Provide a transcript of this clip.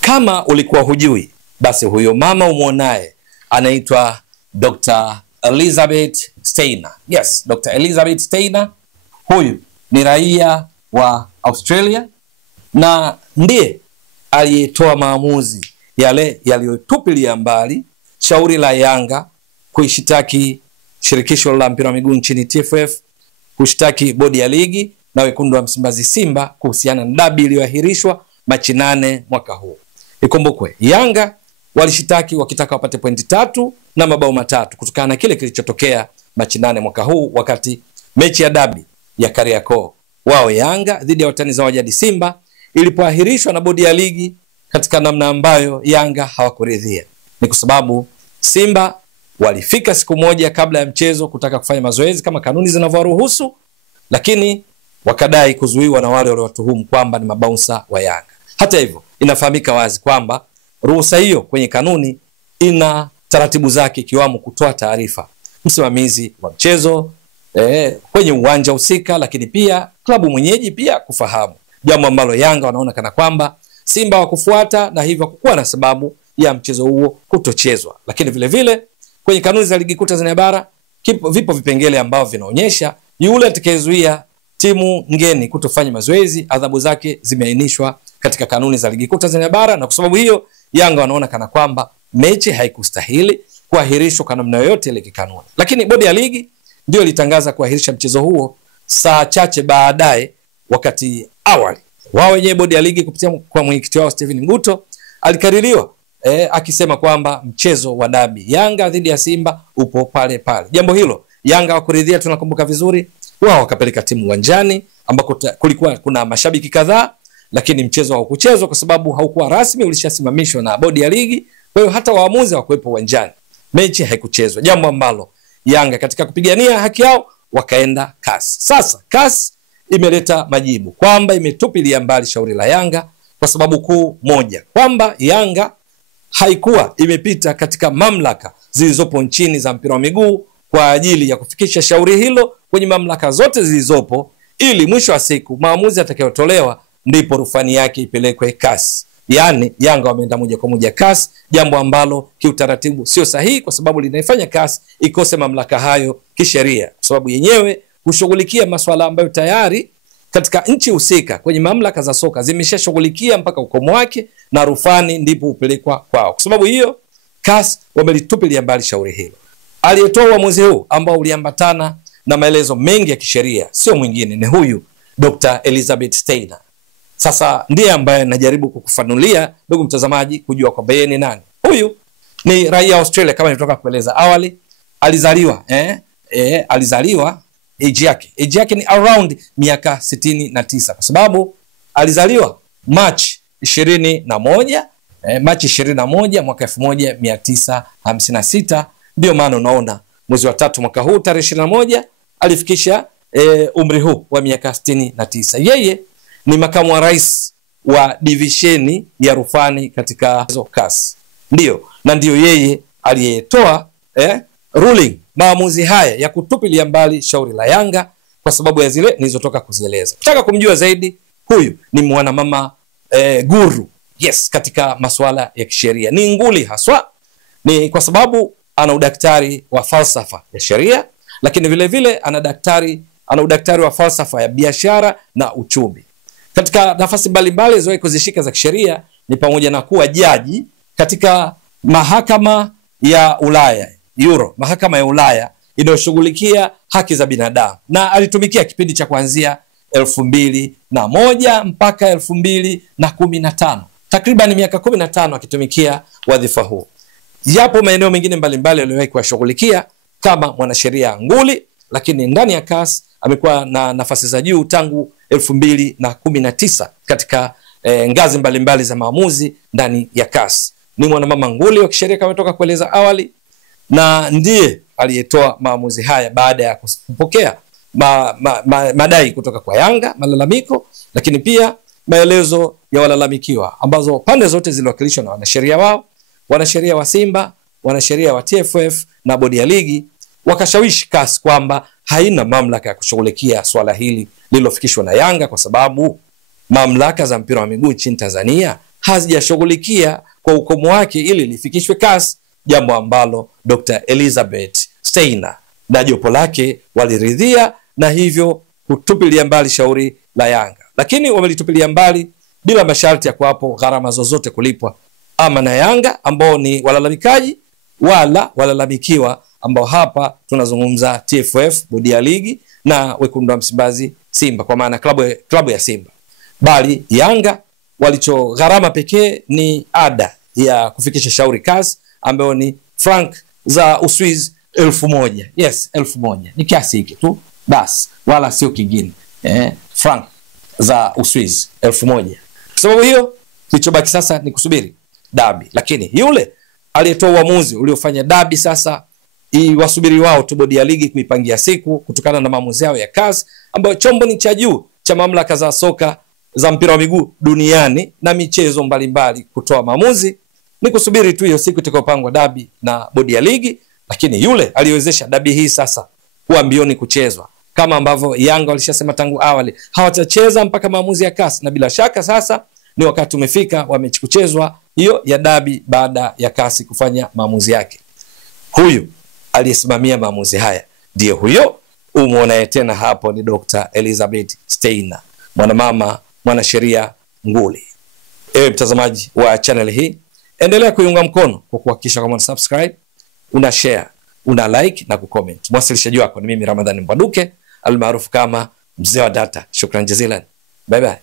Kama ulikuwa hujui, basi huyo mama umuonaye anaitwa Dr. Elizabeth Steiner. Yes, Dr. Elizabeth Steiner. Huyu ni raia wa Australia na ndiye aliyetoa maamuzi yale yaliyotupilia mbali shauri la Yanga kuishitaki shirikisho la mpira wa miguu nchini TFF, kushtaki bodi ya ligi na wekundu wa Msimbazi Simba kuhusiana na dabi iliyoahirishwa Machi 8 mwaka huu. Ikumbukwe, Yanga walishitaki wakitaka wapate pointi 3 na mabao 3 kutokana na kile kilichotokea Machi 8 mwaka huu wakati mechi ya dabi ya Kariakoo wao Yanga dhidi ya watani za jadi Simba ilipoahirishwa na bodi ya ligi katika namna ambayo Yanga hawakuridhia. Ni kwa sababu Simba walifika siku moja kabla ya mchezo kutaka kufanya mazoezi kama kanuni zinavyoruhusu, lakini wakadai kuzuiwa na wale waliowatuhumu kwamba ni mabouncer wa Yanga. Hata hivyo, inafahamika wazi kwamba ruhusa hiyo kwenye kanuni ina taratibu zake, ikiwamo kutoa taarifa msimamizi wa mchezo kwenye uwanja husika, lakini pia klabu mwenyeji pia kufahamu, jambo ambalo Yanga wanaona kana kwamba Simba wakufuata na hivyo kukuwa na sababu ya mchezo huo kutochezwa. Lakini vile vile kwenye kanuni za ligi kuu Tanzania bara vipo vipengele ambavyo vinaonyesha yule atakayezuia timu ngeni kutofanya mazoezi adhabu zake zimeainishwa katika kanuni za ligi kuu Tanzania bara, na kwa sababu hiyo Yanga wanaona kana kwamba mechi haikustahili kuahirishwa kwa namna yoyote ile kikanuni. Lakini bodi ya ligi ndio ilitangaza kuahirisha mchezo huo saa chache baadaye, wakati awali wao wenyewe bodi ya ligi kupitia kwa mwenyekiti wao Steven Nguto alikaririwa akisema kwamba mchezo wa dabi Yanga dhidi ya Simba upo pale pale. Jambo hilo Yanga hawakuridhia, tunakumbuka vizuri. Wao wakapeleka timu uwanjani ambako kulikuwa kuna mashabiki kadhaa, lakini mchezo haukuchezwa kwa sababu haukuwa rasmi, ulishasimamishwa na bodi ya ligi. Kwa hiyo hata waamuzi hawakuwepo uwanjani, mechi haikuchezwa, jambo ambalo Yanga katika kupigania haki yao wakaenda CAS. Sasa CAS imeleta majibu kwamba imetupilia mbali shauri la Yanga kwa sababu kuu moja, kwamba Yanga haikuwa imepita katika mamlaka zilizopo nchini za mpira wa miguu kwa ajili ya kufikisha shauri hilo kwenye mamlaka zote zilizopo, ili mwisho wa siku maamuzi atakayotolewa ndipo rufani yake ipelekwe CAS. Yaani Yanga wameenda moja kwa moja CAS, jambo ambalo kiutaratibu sio sahihi, kwa sababu linaifanya CAS ikose mamlaka hayo kisheria, kwa sababu yenyewe kushughulikia masuala ambayo tayari katika nchi husika kwenye mamlaka za soka zimeshashughulikia mpaka ukomo wake, na rufani ndipo upelekwa kwao. Kwa sababu hiyo CAS wamelitupilia mbali shauri hilo. Aliyetoa uamuzi huu ambao uliambatana na maelezo mengi ya kisheria sio mwingine, ni huyu Dr. Elizabeth Steiner. Sasa ndiye ambaye najaribu kukufanulia ndugu mtazamaji kujua kwamba yeye ni nani. Huyu ni raia wa Australia kama nilitoka kueleza awali. Alizaliwa alizaliwa age yake ni around miaka 69 kwa sababu alizaliwa March 21 mwaka 1956. Ndio maana unaona mwezi wa 3 mwaka huu tarehe 21 alifikisha umri huu wa miaka 69. Yeye ni makamu wa rais wa divisheni ya rufani katika CAS. Ndio yeye aliyetoa ruling, maamuzi haya ya kutupilia mbali shauri la Yanga kwa sababu ya zile nilizotoka kuzieleza. Nataka kumjua zaidi, huyu ni mwanamama guru, yes, katika masuala ya kisheria. Ni nguli haswa, ni kwa sababu ana udaktari wa falsafa ya sheria, lakini vile vile ana udaktari wa falsafa ya biashara na uchumi. Katika nafasi mbalimbali zoe kuzishika za kisheria ni pamoja na kuwa jaji katika mahakama ya Ulaya mahakama ya Ulaya inayoshughulikia haki za binadamu, na alitumikia kipindi cha kuanzia 2001 mpaka 2015, takriban miaka 15 akitumikia wadhifa huu. Yapo maeneo mengine mbalimbali aliyowahi kushughulikia kama mwanasheria nguli, lakini ndani ya CAS amekuwa na nafasi za juu tangu 2019 katika ngazi mbalimbali za maamuzi ndani ya CAS. Ni mwanamama nguli wa kisheria kama toka kueleza awali, na ndiye aliyetoa maamuzi haya baada ya kupokea madai kutoka kwa Yanga, malalamiko, lakini pia maelezo ya walalamikiwa ambazo pande zote ziliwakilishwa na wanasheria wao, wanasheria wa Simba, wanasheria wa TFF na bodi ya ligi. Wakashawishi CAS kwamba haina mamlaka ya kushughulikia swala hili lililofikishwa na Yanga kwa sababu mamlaka za mpira wa miguu nchini Tanzania hazijashughulikia kwa ukomo wake ili lifikishwe CAS, jambo ambalo Dr. Elizabeth Steiner na jopo lake waliridhia, na hivyo kutupilia mbali shauri la Yanga. Lakini wamelitupilia mbali bila masharti ya kuwapo gharama zozote kulipwa ama na Yanga ambao ni walalamikaji wala walalamikiwa, ambao hapa tunazungumza TFF, bodi ya ligi, na wekundu wa Msimbazi Simba, kwa maana klabu ya Simba. Bali Yanga walicho gharama pekee ni ada ya kufikisha shauri CAS, ambayo ni frank za Uswizi 1000. Yes, 1000 ni kiasi hiki tu basi, wala sio kingine. Frank za Uswizi 1000. Kwa sababu hiyo kilichobaki sasa ni kusubiri dabi. Lakini yule aliyetoa uamuzi uliofanya dabi sasa iwasubiri wao tu bodi ya ligi kuipangia siku, kutokana na maamuzi yao ya CAS, ambayo chombo ni cha juu cha mamlaka za soka za mpira wa miguu duniani na michezo mbalimbali kutoa maamuzi. Ni kusubiri tu hiyo siku itakayopangwa dabi na bodi ya ligi. Lakini yule aliyewezesha dabi hii sasa kuwa mbioni kuchezwa, kama ambavyo Yanga walishasema tangu awali hawatacheza mpaka maamuzi ya CAS, na bila shaka sasa ni wakati umefika wa mechi kuchezwa hiyo ya dabi baada ya CAS kufanya maamuzi yake. Huyu aliyesimamia maamuzi haya ndiye huyo umuonaye tena hapo, ni Dr. Elizabeth Steiner, mwanamama, mwanasheria nguli. Ewe mtazamaji wa channel hii, endelea kuiunga mkono kwa kuhakikisha kama una subscribe, una share, una like na kucomment. Mwasilishaji wako ni mimi Ramadhani Mbwaduke, almaarufu kama mzee wa data. Shukran jazilan. Bye bye.